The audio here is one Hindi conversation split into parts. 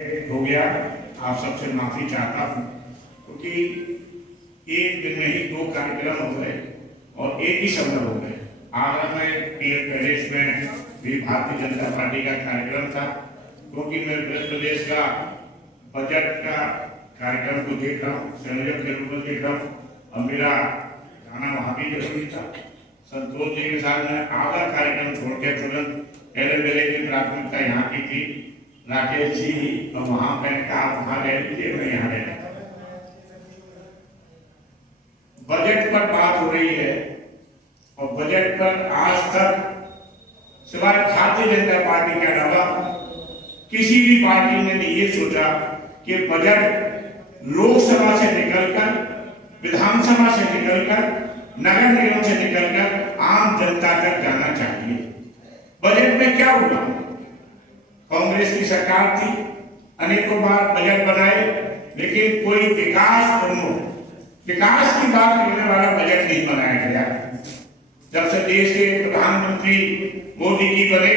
हो गया। आप सबसे माफी चाहता हूँ क्योंकि एक दिन में ही दो कार्यक्रम हो गए और एक ही समय हो गए। आगरा में पीएम पैलेस में भी भारतीय जनता पार्टी का कार्यक्रम था, क्योंकि मैं उत्तर प्रदेश का बजट का कार्यक्रम को देख रहा हूँ, संयोजक के रूप में देख रहा हूँ और मेरा जाना वहाँ भी जरूरी था। संतोष जी के साथ में आधा कार्यक्रम छोड़ के तुरंत मेरे की प्राथमिकता यहाँ की थी, राकेश जी, और वहां मैंने कहा वहां रह लीजिए, मैं यहाँ रहना। बजट पर बात हो रही है और बजट पर आज तक सिवाय भारतीय जनता पार्टी के अलावा किसी भी पार्टी ने नहीं ये सोचा कि बजट लोकसभा से निकलकर, विधानसभा से निकलकर, नगर निगम से निकलकर आम जनता तक जाना चाहिए। बजट में क्या हुआ? कांग्रेस की सरकार थी, अनेकों बार बजट बनाए, लेकिन कोई विकास की बात करने वाला बजट नहीं बनाया गया। जब से देश के प्रधानमंत्री मोदी जी बने,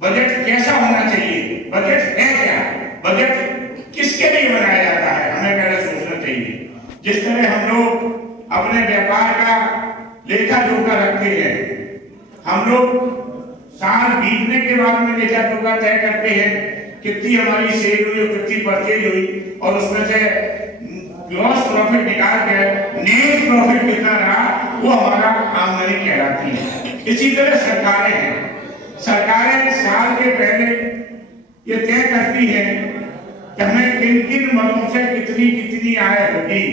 बजट कैसा होना चाहिए, बजट है क्या, बजट किसके लिए बनाया जाता है, हमें पहले सोचना चाहिए। जिस तरह हम लोग अपने व्यापार का लेखा जोखा रखते हैं, हम लोग साल बीतने के बाद में लेखा जोखा तय करते हैं कितनी हमारी सेल हुई, कितनी परचेज हुई, और उसमें से ग्रॉस प्रॉफिट निकाल के नेट प्रॉफिट कितना रहा वो हमारा आमदनी कहलाती है। इसी तरह सरकारें हैं, सरकारें साल के पहले ये तय करती हैं कि हमें किन किन मदों से कितनी कितनी आय होगी,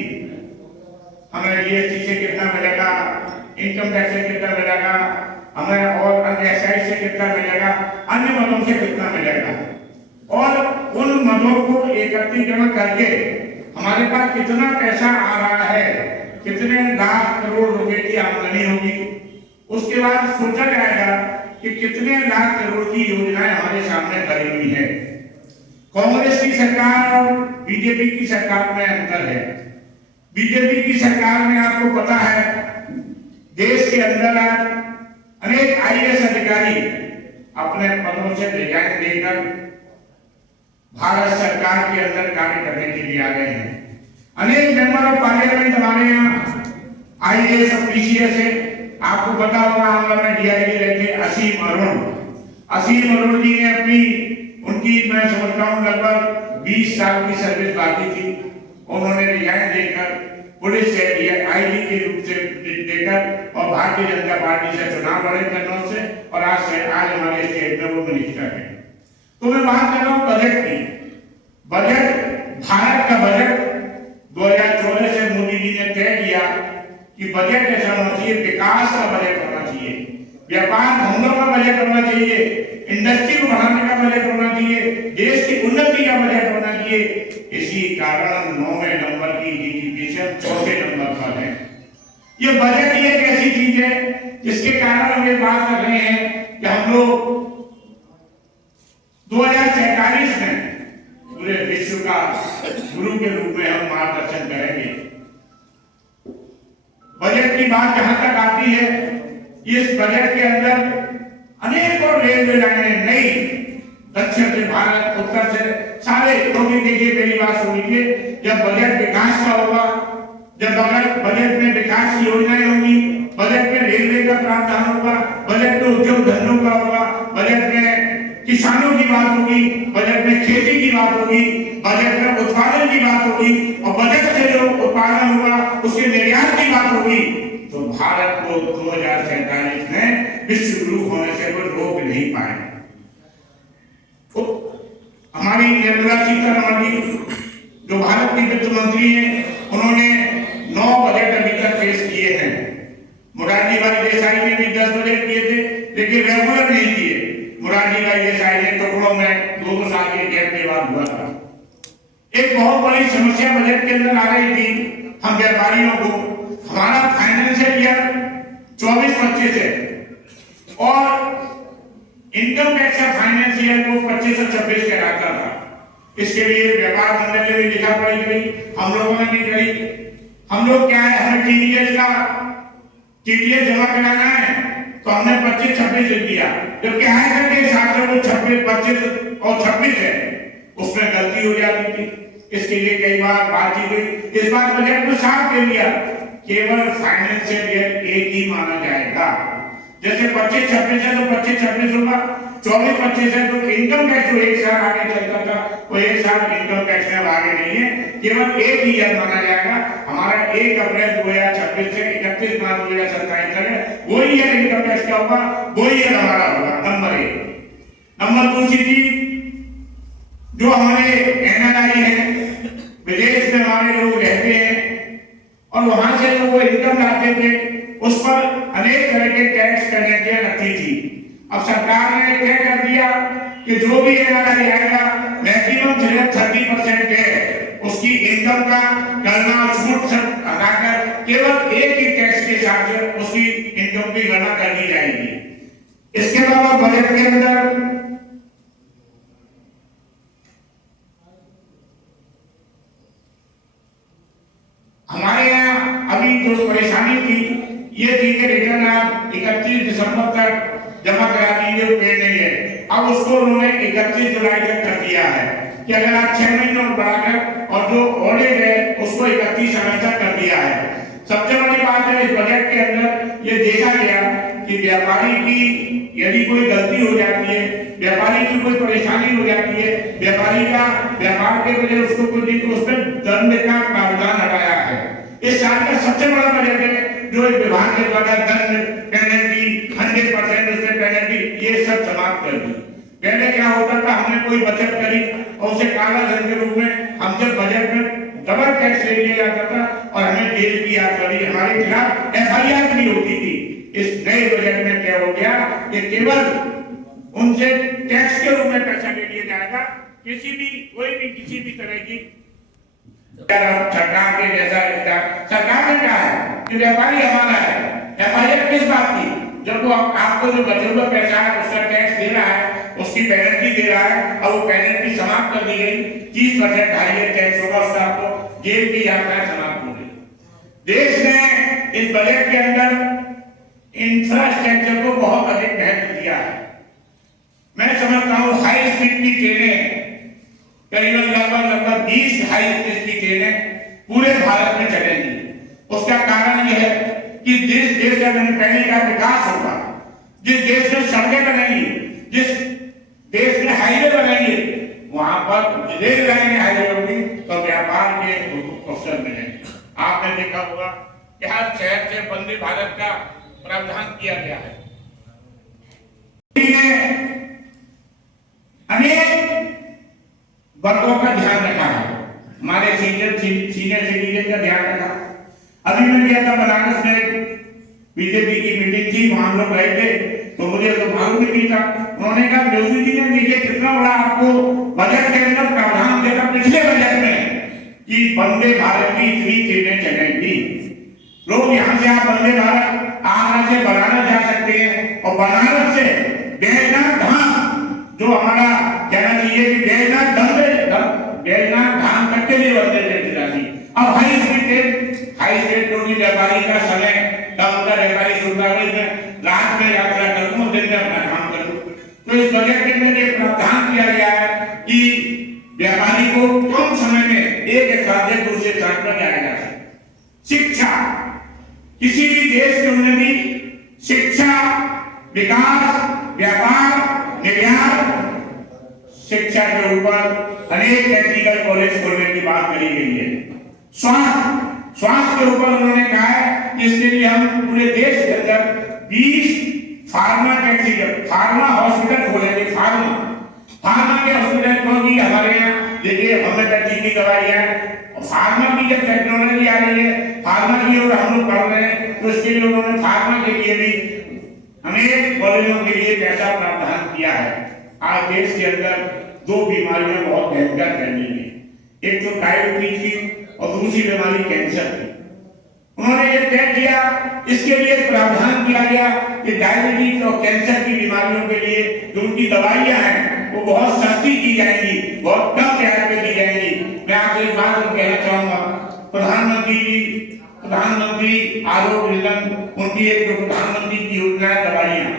हमें जीएसटी से कितना मिलेगा, इनकम टैक्स से कितना मिलेगा, हमें और अन्य एक्साइज से कितना मिलेगा, अन्य मदों से कितना मिलेगा, और उन मदों को एकत्रीकरण करके हमारे पास कितना पैसा आ रहा है, कितने लाख करोड़ रुपए की आमदनी होगी। उसके बाद सोचा जाएगा कि कितने लाख करोड़ की योजनाएं हमारे सामने खड़ी हुई है। कांग्रेस की सरकार और बीजेपी की सरकार में अंतर है। बीजेपी की सरकार में आपको पता है देश के अंदर अनेक आईएएस अधिकारी अपने पदों से रिजाइन देकर भारत सरकार के अंदर कार्य करने के लिए आ गए हैं। अनेक मेंबर ऑफ पार्लियामेंट हमारे यहाँ आईएएस और पीसीएस है। आपको पता होगा आगरा में डीआईजी रहे थे असीम अरुण जी ने अपनी, उनकी मैं समझता हूँ लगभग 20 साल की सर्विस बाकी थी, उन्होंने रिजाइन देकर पुलिस से आईजी के रूप से देकर और भारतीय जनता पार्टी से चुनाव लड़े कन्नौज से, और आज हमारे स्टेट में वो मिनिस्टर है। तो मैं बात कर रहा हूँ बजट की। बजट, भारत का बजट 2014 से मोदी जी ने तय किया कि बजट कैसा होना चाहिए, विकास का बजट होना चाहिए, व्यापार धंधों का बजट होना चाहिए, इंडस्ट्री को बढ़ाने का बजट होना चाहिए, देश की उन्नति का बजट होना चाहिए। इसी कारण 9वें नंबर की जीडीपी से 4थे नंबर पर है। ये बजट ही एक ऐसी चीज है जिसके कारण हम ये बात कर रहे हैं कि हम लोग 2047 में पूरे विश्व का गुरु के रूप में हम मार्गदर्शन करेंगे। बजट की बात जहां तक आती है, इस बजट के अंदर अनेक और रेलवे लाइनें नई, दक्षिण से भारत, उत्तर से सारे, क्योंकि देखिए मेरी बात सुन लीजिए, जब बजट विकास का होगा, जब बजट में विकास की योजनाएं होंगी, बजट में रेलवे का प्रावधान होगा, बजट में उद्योग धंधों का होगा, बजट में किसानों की बात होगी, बजट में खेती की बात होगी, बजट में उत्पादन की बात होगी, और बजट से जो उत्पादन होगा उसके निर्यात की बात होगी, तो भारत को 2047 में विश्व गुरु होने से कोई रोक नहीं पाएगा। तो हमारी निर्मला सीतारमण जी जो भारत की वित्त मंत्री हैं, उन्होंने 9 बजट अभी तक पेश किए हैं। मोरारजी भाई देसाई ने भी 10 बजट किए थे, लेकिन रेगुलर नहीं किए। मोरारजी भाई देसाई ने टुकड़ों में 2 साल के गैप के बाद हुआ था। एक बहुत बड़ी समस्या बजट के अंदर आ रही थी हम व्यापारियों को, हमारा फाइनेंशियल ईयर 24-25 है और इनकम टैक्स का फाइनेंस ईयर को 25 और 26 कहलाता था। इसके लिए व्यापार मंडल ने भी लिखा पड़ी गई, हम लोगों ने भी करी। हम लोग क्या है, हमें टीडीएस जमा कराना है तो हमने 25-26 लिख दिया, जबकि हाईकोर्ट के हिसाब से वो 26, 25 और 26 है। उसमें गलती हो जाती थी। इसके लिए कई बार बातचीत हुई। इस बार बजट में साफ कह दिया केवल फाइनेंशियल ईयर एक ही माना जाएगा। जैसे 25-26 है तो 25-26 होगा, 24-25 है तो इनकम टैक्स जो एक साल आगे चलता था वो एक साल इनकम टैक्स में आगे नहीं है, केवल एक ही ईयर माना जाएगा। हमारा 1 अप्रैल 2026 से 31 मार्च 2027 तक है, वही ईयर इनकम टैक्स का होगा, वही ईयर हमारा होगा। नंबर 1। नंबर 2 चीज, जो हमारे एनआरआई है, विदेश में हमारे लोग रहते हैं और वहां से लोग इनकम लाते थे, उस पर अनेक तरह के टैक्स पेनल्टियां लगती थी। अब सरकार ने तय कर दिया कि जो भी एनआरआई आएगा मैक्सिमम 30% है उसकी इनकम का गणना छूट सब हटाकर केवल एक ही टैक्स के हिसाब से उसकी इनकम की गणना कर दी जाएगी। इसके अलावा बजट के अंदर हमारे यहाँ अभी जो परेशानी थी ये थी कि रिटर्न आप 31 दिसंबर तक जमा करा दीजिए, पेड नहीं है। अब उसको उन्होंने 31 जुलाई तक कर दिया है कि अगर आप 6 महीने और बढ़ाकर और जो ऑडिट है उसको 31 अगस्त तक कर दिया है। सबसे बड़ी बात है इस बजट के अंदर ये देखा गया कि व्यापारी की यदि कोई गलती हो जाती है, व्यापारी की कोई परेशानी हो जाती है, व्यापारी का व्यापार के वजह उसको कोई तो उसमें दंड का प्रावधान हटाया है। इस साल का सबसे बड़ा बजट है जो विभाग के द्वारा दंड पेनल्टी 100% उससे पेनल्टी ये सब समाप्त कर दी। पहले क्या होता था, हमने कोई बचत करी और उसे काला धन के रूप में हमसे बजट में डबल टैक्स ले लिया जाता था और हमें जेल की यात्रा भी, हमारे खिलाफ एफआईआर भी होती थी। इस नए बजट में क्या हो गया कि केवल उनसे टैक्स के रूप में पैसा ले लिया जाएगा, कोई भी किसी भी तरह की सरकार के जैसा सरकार ने कहा है कि व्यापारी हमारा है। एफआईआर किस बात की, जब वो आपको जो बचे हुए पैसा है उसका टैक्स दे रहा है, उसकी पेनल्टी दे रहा है और वो पेनल्टी समाप्त कर दी गई, 30% हाईवे टैक्स होगा उसका, आपको जेल की यात्रा समाप्त हो गई। देश ने इस बजट के अंदर इंफ्रास्ट्रक्चर को बहुत अधिक महत्व दिया है। मैं समझता हूँ हाई स्पीड की ट्रेनें करीबन लगभग 20 हाई स्पीड की ट्रेनें पूरे भारत में चलेंगी। उसका कारण यह है कि जिस देश का मैन्युफैक्चरिंग का विकास होगा, जिस देश में सड़कें बनेंगी, जिस देश में हाईवे बनेंगे, वहां पर रेल लाइनें हाईवे होगी तो व्यापार के अवसर मिलेंगे। आपने देखा होगा कि हर शहर से वंदे भारत का प्रावधान किया गया है। अनेक वर्गों का ध्यान रखा है, हमारे सीनियर सिटीजन का ध्यान रखा। अभी मैं गया था बनारस में, बीजेपी की मीटिंग थी, वहां लोग गए थे तो मुझे तो मालूम नहीं था। उन्होंने कहा योगी जी ने देखिए कितना बड़ा आपको बजट के अंदर प्रावधान देगा पिछले बजट में कि वंदे भारत की इतनी ट्रेनें चलेंगी। लोग यहाँ से आप वंदे भारत आगरा से बनारस जा सकते हैं और बनारस से बैजनाथ धाम, जो हमारा कहना चाहिए कि बैजनाथ धाम तक के लिए वंदे ट्रेन चलाती। अब हाई स्पीड टोली व्यापारी का समय कम होता, व्यापारी सुविधा रात में यात्रा करूँ और दिन में अपना काम करूँ। तो इस बजट के अंदर एक प्रावधान किया गया है कि व्यापारी को कम समय में एक स्थान से दूसरे स्थान पर जाया जा सके। शिक्षा, किसी भी देश की उन्नति शिक्षा, विकास, व्यापार, निर्यात, शिक्षा के ऊपर अनेक टेक्निकल कॉलेज खोलने की बात करी गई है। स्वास्थ्य के ऊपर उन्होंने कहा है कि इसके लिए हम पूरे देश के अंदर 20 फार्मा हॉस्पिटल खोलेंगे। फार्मा के हॉस्पिटल क्योंकि हमारे यहाँ देखिए होम्योपैथी की दवाइयाँ और फार्मा की जब टेक्नोलॉजी आ रही है, फार्मा की ओर हम लोग बढ़ रहे हैं, तो इसके लिए उन्होंने फार्मा के लिए भी अनेक कॉलेजों के लिए पैसा प्रावधान किया है। आज देश के अंदर 2 बीमारियां बहुत भयंकर फैल रही हैं, एक तो डायबिटीज की और दूसरी बीमारी कैंसर की। उन्होंने ये तय किया, इसके लिए प्रावधान किया गया कि डायबिटीज और कैंसर की बीमारियों के लिए जो उनकी दवाइयां हैं वो बहुत सस्ती की जाएंगी, बहुत कम ब्याज पे दी जाएंगी। मैं आपसे एक बात कहना चाहूंगा, प्रधानमंत्री आरोग्य निगम, उनकी एक जो प्रधानमंत्री की योजना है दवाइयां,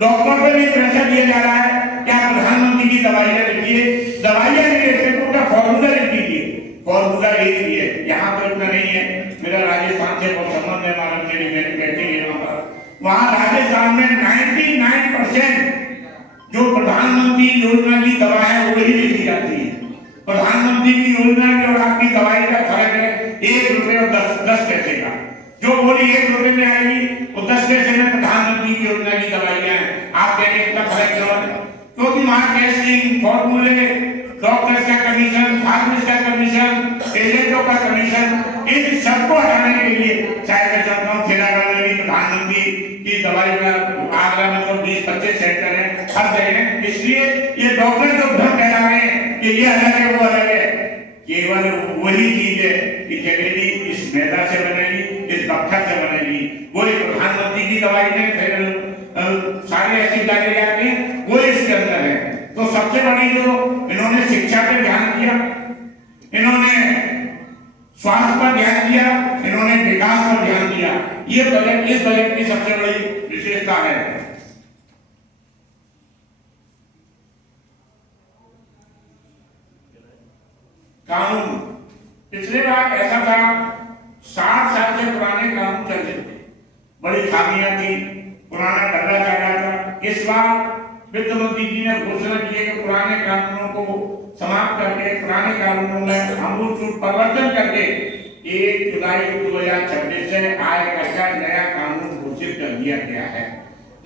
डॉक्टर पे भी प्रेशर दिया जा रहा है कि क्या प्रधानमंत्री की दवाइयां लिखिए, दवाइयां नहीं लिख सकते, उनका फॉर्मूला लिख दीजिए, फॉर्मूला एक ही है। यहाँ तो इतना नहीं है, मेरा राजस्थान से बहुत संबंध है, मालूम मेरी मैन्युफैक्चरिंग है वहाँ पर। वहाँ राजस्थान में 99% जो प्रधानमंत्री योजना की दवा है वही लिखी जाती है। प्रधानमंत्री की योजना की और आपकी दवाई का फर्क है 1 रुपए और 10 पैसे का। जो बोली 1 रुपए में आएगी वो 10 पैसे में प्रधानमंत्री की योजना की दवाइयां हैं। आप कहेंगे इतना फर्क क्यों है? क्योंकि वहां टेस्टिंग, फॉर्मूले, डॉक्टर्स का कमीशन, फार्मासिस्ट का कमीशन, एजेंटों का कमीशन, इन सबको हटाने के लिए चाहे मैं चाहता हूँ तेलंगाना में प्रधानमंत्री की दवाई का आगरा में तो 20-25 सेंटर है, हर जगह है। इसलिए ये डॉक्टर जो भ्रम फैला रहे हैं कि ये अलग है वो अलग है, केवल वही चीज है कि जलेबी इस मैदा से बनेगी, इस मक्खन से बनेगी, वो एक प्रधानमंत्री की दवाई में फिर सारे ऐसे डाले जाते हैं, वो इसके अंदर है। तो सबसे बड़ी जो इन्होंने शिक्षा पर ध्यान दिया, इन्होंने स्वास्थ्य पर ध्यान दिया, इन्होंने विकास पर ध्यान दिया। ये बजट, इस बजट की सबसे बड़ी विशेषता है। कानून, पिछले बार ऐसा था 60 साल से पुराने कानून चल रहे थे, बड़ी खामियां थी, पुराना डल्ला चल रहा था। इस बार वित्त मंत्री जी ने घोषणा की है कि पुराने कानूनों को समाप्त करके, पुराने कानूनों में आमूल परिवर्तन करके 1 जुलाई 2026 से आयकर का नया कानून घोषित कर दिया गया है,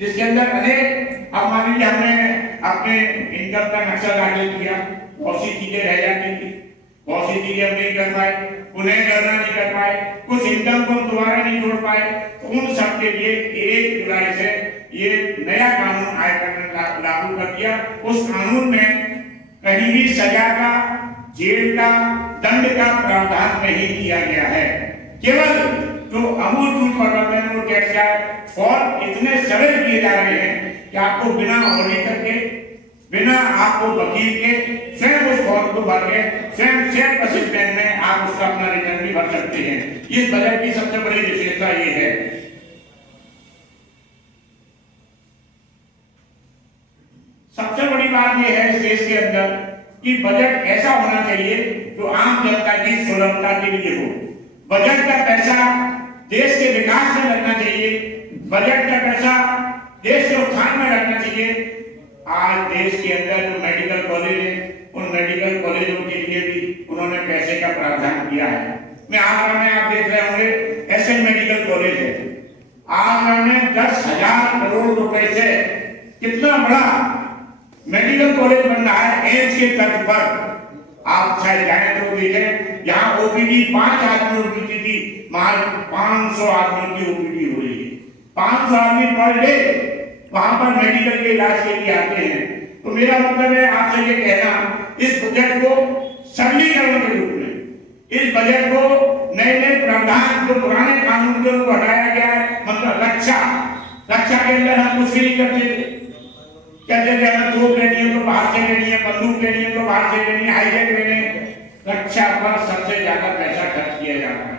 जिसके अंदर अनेक, अब मान लीजिए हमने अपने इनकम का नक्शा दाखिल किया, बहुत सी चीजें रह जाती थी, बहुत सी चीजें हम नहीं कर पाए, उन्हें गणना नहीं कर पाए, कुछ इनकम को हम दोबारा नहीं जोड़ पाए, तो उन सब के लिए 1 जुलाई से ये नया कानून आयकर ने लागू कर दिया। उस कानून में कहीं भी सजा का, जेल का, दंड का प्रावधान नहीं किया गया है। केवल जो अमूलचूल परिवर्तन वो टैक्स का फॉर्म इतने सरल किए जा रहे हैं कि आपको बिना ऑडिटर के, बिना आपको वकील के, स्वयं उस फॉर्म को भर के स्वयं सेल्फ असिस्टेंट में आप उसका अपना रिटर्न भी भर सकते हैं। इस बजट की सबसे बड़ी विशेषता ये है। सबसे बड़ी बात यह है इस देश के अंदर कि बजट ऐसा होना चाहिए जो आम जनता की सुलभता के लिए हो। बजट का पैसा देश के विकास में लगना चाहिए, बजट का पैसा देश के उत्थान में लगना चाहिए। आज देश के अंदर जो मेडिकल कॉलेज है, उन मेडिकल कॉलेजों के लिए भी उन्होंने पैसे का प्रावधान किया है। मैं आगरा में, आप देख रहे होंगे, एसएन मेडिकल कॉलेज है। आगरा में 10,000 करोड़ रुपए से कितना बड़ा मेडिकल कॉलेज बन रहा है एम्स के तर्ज पर। आप शायद जाए तो देखें, यहाँ ओपीडी 5 आदमी ओपीडी थी, वहां 500 आदमी की ओपीडी हो रही है। 500 आदमी पर डे वहां पर मेडिकल के इलाज के लिए आते हैं। तो मेरा मतलब है आपसे ये कहना, इस बजट को सरलीकरण के रूप में, इस बजट को नए प्रावधान जो पुराने कानून के उनको हटाया गया है, मतलब रक्षा के अंदर हम कुछ नहीं करते थे, कहते थे हमें तोप लेनी है तो बाहर से लेनी है, बंदूक लेनी है तो बाहर से लेनी है, हाईजेक लेने। रक्षा पर सबसे ज्यादा पैसा खर्च किया जाता है।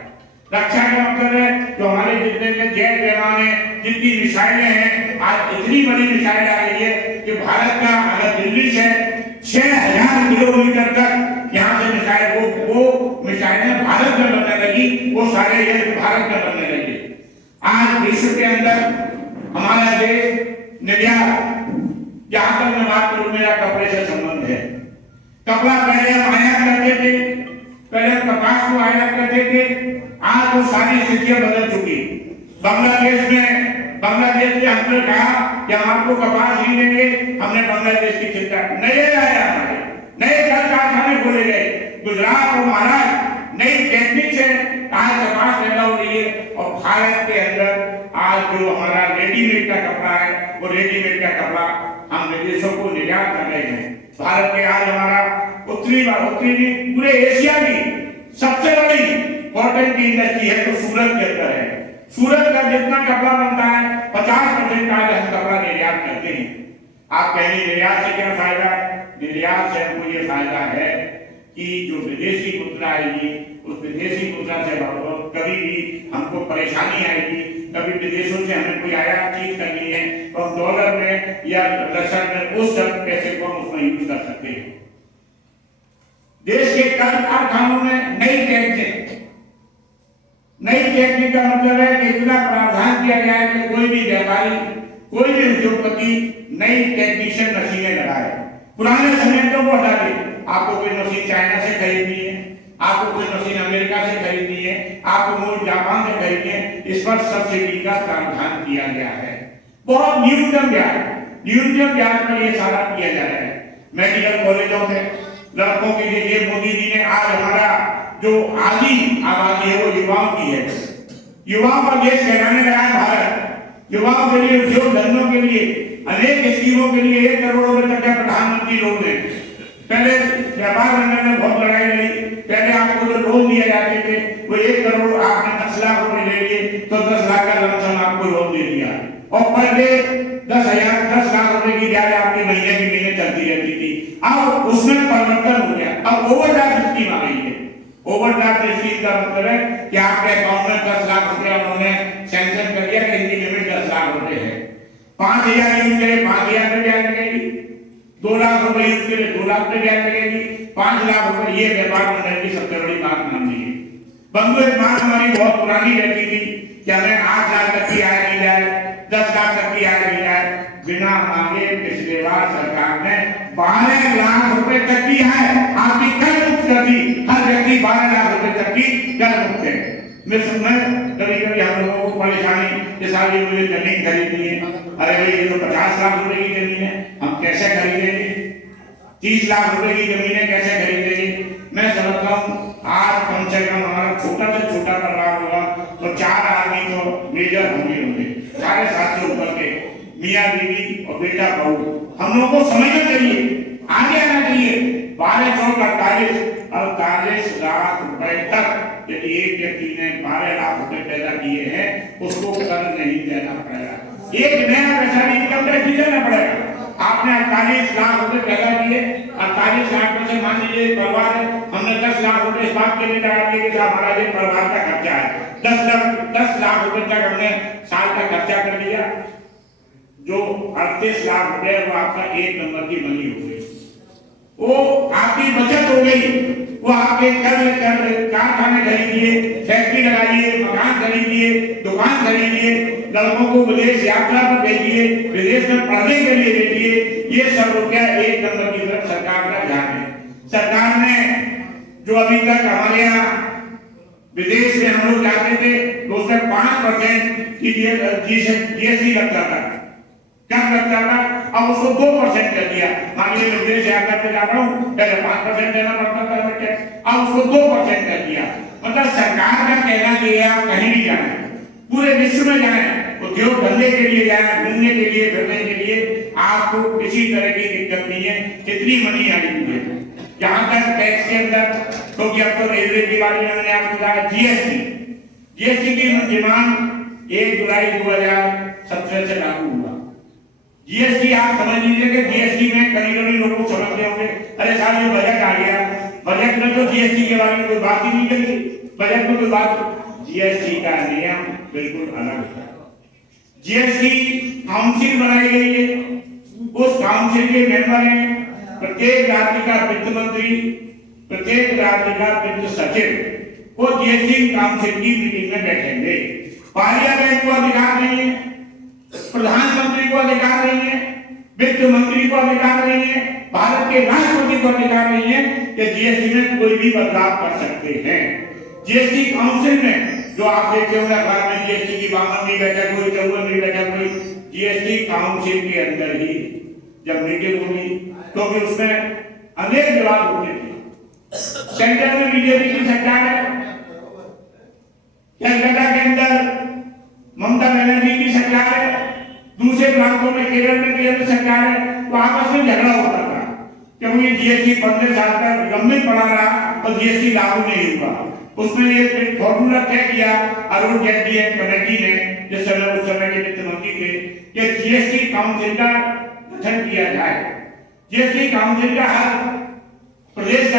रक्षा का मतलब है जो हमारे जितने में जेट विमान है, जितनी मिसाइलें हैं, आज इतनी बड़ी मिसाइल आ गई है कि भारत का, अगर दिल्ली से 6000 किलोमीटर तक यहाँ से मिसाइल, वो मिसाइलें भारत में बनने लगी, वो सारे ये भारत में बनने लगी। आज विश्व के अंदर हमारा देश निर्यात, जहां तक मैं बात करूं, मेरा कपड़े से संबंध है। कपड़ा पहले हम आयात करते थे, पहले हम कपास को आयात करते थे, आज वो सारी स्थितियां बदल चुकी। बांग्लादेश में हमने कहा कि हम आपको कपास नहीं देंगे, हमने बांग्लादेश की चिंता, नए आया, नए कल कारखाने खोले गए, गुजरात और महाराष्ट्र नई टेक्निक से आज कपास पैदा हो रही है। और भारत के अंदर आज जो हमारा रेडीमेड का कपड़ा है, वो रेडीमेड का कपड़ा हम विदेशों को निर्यात कर रहे हैं। भारत के आज हमारा उत्तरी पूरे एशिया की सबसे बड़ी कॉटन की इंडस्ट्री है तो सूरत के अंदर है। सूरत का जितना कपड़ा बनता है 50% का हम कपड़ा निर्यात करते हैं। आप कहेंगे निर्यात से क्या फायदा है? निर्यात से हमको ये फायदा है कि जो विदेशी मुद्रा आएगी, उस विदेशी मुद्रा से कभी भी हमको परेशानी आएगी, कभी विदेशों से हमें कोई आयात चीज करनी है तो हम डॉलर में या रसद में उस सब पैसे को हम उसमें यूज कर सकते हैं। देश के कल कारखानों में नई टेक्निक का मतलब है कि इतना प्रावधान किया गया है कि कोई भी व्यापारी, कोई भी उद्योगपति नई टेक्नीशियन मशीनें लगाए। पुराने संयंत्रों को हटा दे, आपको कोई मशीन चाइना से खरीदनी है, आपको कोई मशीन अमेरिका से खरीदनी है, आपको मूल जापान से खरीदनी है, इस पर सब्सिडी का प्रावधान किया गया है। बहुत न्यूनतम ब्याज पर ये सारा किया जा रहा है। मेडिकल कॉलेजों में लड़कों के लिए ये मोदी जी ने आज हमारा जो आधी आबादी है वो युवाओं की है, युवाओं का देश कहलाने लगा है भारत। युवाओं के लिए, उद्योग धंधों के लिए, अनेक स्कीमों के लिए 1 करोड़ रुपए तक का प्रधानमंत्री लोन दे। पहले व्यापार मंडल में बहुत लड़ाई लड़ी, पहले आपको जो लोन दिए जाते थे वो 1 करोड़, आपने 10 लाख रुपए ले लिए तो 10 लाख का लमसम आपको लोन दे दिया, और पहले 10 लाख रुपए की ब्याज आपकी महीने चलती रहती थी। अब उसमें परिवर्तन हो गया, अब ओवरड्राफ्ट स्कीम आ गई है। ओवरड्राफ्ट स्कीम का मतलब है कि आपके अकाउंट में 10 लाख रुपया उन्होंने सैंक्शन कर दिया कि इनकी लिमिट 10 लाख रुपए है। 5,000 यूज करे 5,000 पे ब्याज लगेगी, 2 लाख रुपए यूज करे 2 लाख पे ब्याज लगेगी, 5 लाख रुपए। ये व्यापार मंडल की सबसे बड़ी बात मानी है। बंधुत्व मांग हमारी बहुत पुरानी रहती थी कि हमें 8 लाख तक की आय दी जाए, 10 लाख तक की आय दी जाए। बिना मांगे पिछले बार सरकार ने 12 लाख रुपए तक की है आपकी कर मुक्त कर दी। हर व्यक्ति 12 लाख रुपए तक की कर मुक्त है। मैं कभी हम लोगों को परेशानी के साथ ये मुझे जमीन खरीदनी है, अरे भाई ये तो 50 लाख रुपए की जमीन है, हम कैसे खरीदेंगे? 30 लाख रुपए की जमीनें कैसे खरीदेंगे? मैं समझता हूँ आज कम से कम हमारा छोटा से छोटा परिवार होगा तो 4 आदमी तो मेजर होंगे, 7.5 से ऊपर के मियाँ बीवी और बेटा बहू। हम लोगों को समझना चाहिए, आगे आना चाहिए। 12 चौक 48 लाख रुपए तक यदि एक व्यक्ति ने 12 लाख रुपए पैदा किए हैं उसको कर नहीं देना पड़ेगा, एक नया पैसा इनकम टैक्स नहीं देना पड़ेगा। आपने 48 लाख रुपए पैदा किए, 48 लाख में से मान लीजिए परिवार है, हमने 10 लाख रुपए इस बात के लिए लगा दिए कि हमारा ये परिवार का खर्चा है, 10 लाख रुपए तक हमने साल का खर्चा कर दिया, जो 38 लाख रुपए वो आपका 1 नंबर की मनी हो गई, वो आपकी बचत हो गई। वो आपके कारखाने खरीदिए, फैक्ट्री लगाइए, मकान खरीदिए, दुकान खरीदिए, लड़कों को विदेश यात्रा पर भेजिए, विदेश में पढ़ने के लिए भेजिए। ये सब रुपया 1 नंबर की तरफ सरकार का ध्यान है। सरकार ने जो अभी तक हमारे यहाँ विदेश में हम लोग जाते थे तो उसमें 5% की जीएसटी लगता था, कम लगता था, अब उसको 2% कर दिया। मान लीजिए विदेश यात्रा पे जा रहा हूँ, पहले 5% देना पड़ता था टैक्स, अब उसको 2% कर दिया। मतलब सरकार का कहना ये है आप कहीं भी जाए, पूरे विश्व में जाए, उद्योग धंधे के लिए जाए, घूमने के लिए, फिरने के लिए, आपको किसी तरह की दिक्कत नहीं है। कितनी मनी आई हुई है जहां तक टैक्स के अंदर, क्योंकि अब तो रेलवे के बारे में मैंने आपको बताया जीएसटी की डिमांड 1 जुलाई 2017 से लागू हुआ। जीएसटी आप समझ लीजिए कि जीएसटी में कभी लोग समझते होंगे अरे साहब ये बजट आ गया, बजट में तो जीएसटी के बारे में कोई बात ही नहीं करती, बजट में कोई बात। जीएसटी का नियम बिल्कुल अलग है। जीएसटी काउंसिल बनाई गई है, उस काउंसिल के मेंबर हैं प्रत्येक राज्य का वित्त मंत्री, प्रत्येक राज्य का वित्त सचिव। वो जीएसटी काउंसिल की मीटिंग में बैठेंगे। पार्लियामेंट को अधिकार नहीं है, प्रधानमंत्री को अधिकार नहीं है, वित्त मंत्री को अधिकार नहीं है, भारत के राष्ट्रपति को अधिकार नहीं है कि जीएसटी में कोई भी बदलाव कर सकते हैं। जीएसटी काउंसिल में जो आप देखते होंगे अखबार में जीएसटी की 52वीं बैठक हुई, 54वीं बैठक हुई, जीएसटी काउंसिल के अंदर ही जब मीटिंग हुई तो भी उसमें अनेक विवाद होते थे। सेंटर में बीजेपी की सरकार है, कलकत्ता के अंदर ममता बनर्जी की सरकार है, दूसरे प्रांतों में केरल में केंद्र सरकार है, तो आपस में झगड़ा होता था क्योंकि जीएसटी 15 साल तक लंबे पड़ा रहा और जीएसटी लागू नहीं हुआ। उसमें एक फॉर्मूला तय किया अरुण जेटली कमेटी ने, जिस समय उस समय के वित्त मंत्री थे, कि जीएसटी काउंसिल का गठन किया जाए। जीएसटी काउंसिल का हर प्रदेश